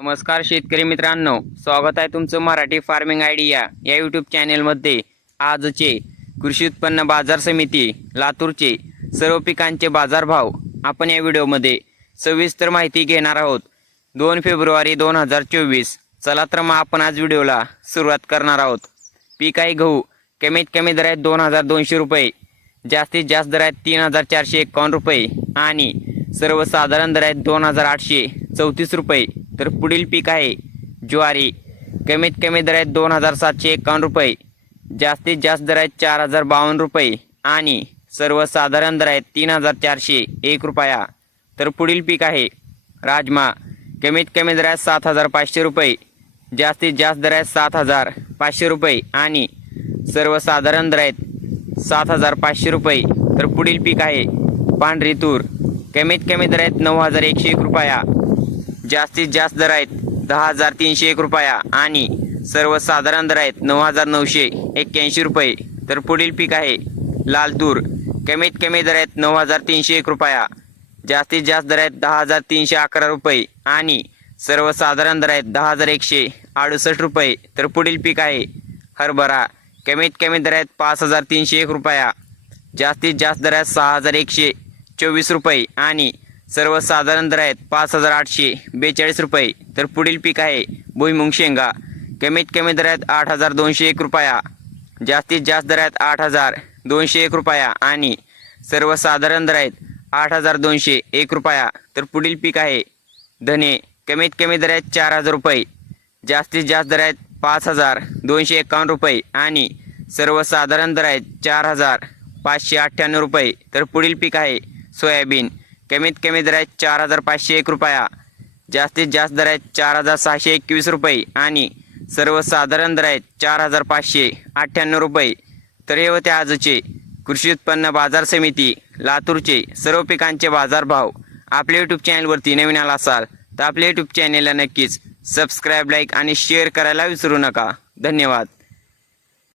नमस्कार शेतकरी मित्रांनो स्वागत आहे तुमचं मराठी फार्मिंग आयडिया या यूट्यूब चॅनेलमध्ये आजचे कृषी उत्पन्न बाजार समिती लातूरचे सर्व पिकांचे बाजारभाव आपण या व्हिडिओमध्ये सविस्तर माहिती घेणार आहोत. दोन फेब्रुवारी दोन हजार चोवीस चला तर मग आपण आज व्हिडिओला सुरुवात करणार आहोत. पीक आहे गहू कमीत कमी दर आहेत दोन हजार दोनशे रुपये जास्तीत जास्त दर आहेत तीन हजार चारशे एकावन्न रुपये आणि सर्वसाधारण दर आहेत दोन हजार आठशे चौतीस रुपये. तर पुढील पीक आहे ज्वारी. कमीत कमी दर आहेत दोन हजार सातशे एकावन्न रुपये. जास्तीत जास्त दर आहेत चार हजार बावन्न रुपये. आणि सर्वसाधारण दर आहेत तीन हजार चारशे एक रुपया. तर पुढील पीक आहे राजमा. कमीत कमी दर आहेत सात हजार पाचशे रुपये. जास्तीत जास्त दर आहेत सात हजार पाचशे रुपये. आणि सर्वसाधारण दर आहेत सात हजार पाचशे रुपये. तर पुढील पीक आहे पांढरी तूर. कमीत कमी दर आहेत नऊ हजार एकशे एक रुपया. जास्तीत जास्त दर आहेत दहा हजार तीनशे एक रुपया आणि सर्वसाधारण दर आहेत नऊ हजार नऊशे एक्क्याऐंशी रुपये. तर पुढील पीक आहे लाल तूर कमीत कमी दर आहेत नऊ हजार तीनशे एक रुपया. जास्तीत जास्त दर आहेत दहा हजार तीनशे अकरा रुपये आणि सर्वसाधारण दर आहेत दहा हजार एकशे अडुसष्ट रुपये. तर पुढील पीक आहे हरभरा. कमीत कमी दर आहेत पाच हजार तीनशे एक रुपया. जास्तीत जास्त दर आहेत सहा हजार एकशे चोवीस रुपये आणि सर्वसाधारण दर आहेत. पाच हजार आठशे बेचाळीस रुपये. तर पुढील पीक आहे भुईमुंग शेंगा. कमीत कमी दर आहेत आठ हजार दोनशे एक रुपया. जास्तीत जास्त दर आहेत आठ हजार दोनशे एक रुपया. आणि सर्वसाधारण दर आहेत आठ हजार दोनशे एक रुपया. तर पुढील पीक आहे धने. कमीत कमी दर आहेत चार हजार रुपये. जास्तीत जास्त दर आहेत पाच हजार दोनशे एकावन्न रुपये. आणि सर्वसाधारण दर आहेत चार हजार पाचशे अठ्ठ्याण्णव रुपये. तर पुढील पीक आहे सोयाबीन. कमीत कमी दर आहेत चार हजार पाचशे एक रुपया. जास्तीत जास्त दर आहेत चार हजार सहाशे एकवीस रुपये आणि सर्वसाधारण दर आहेत चार हजार पाचशे अठ्ठ्याण्णव रुपये. तर हे होते आजचे कृषी उत्पन्न बाजार समिती लातूरचे सर्व पिकांचे बाजारभाव. आपल्या यूट्यूब चॅनलवरती नवीन आला असाल तर आपल्या यूट्यूब चॅनेलला नक्कीच सबस्क्राईब लाईक आणि शेअर करायला विसरू नका. धन्यवाद.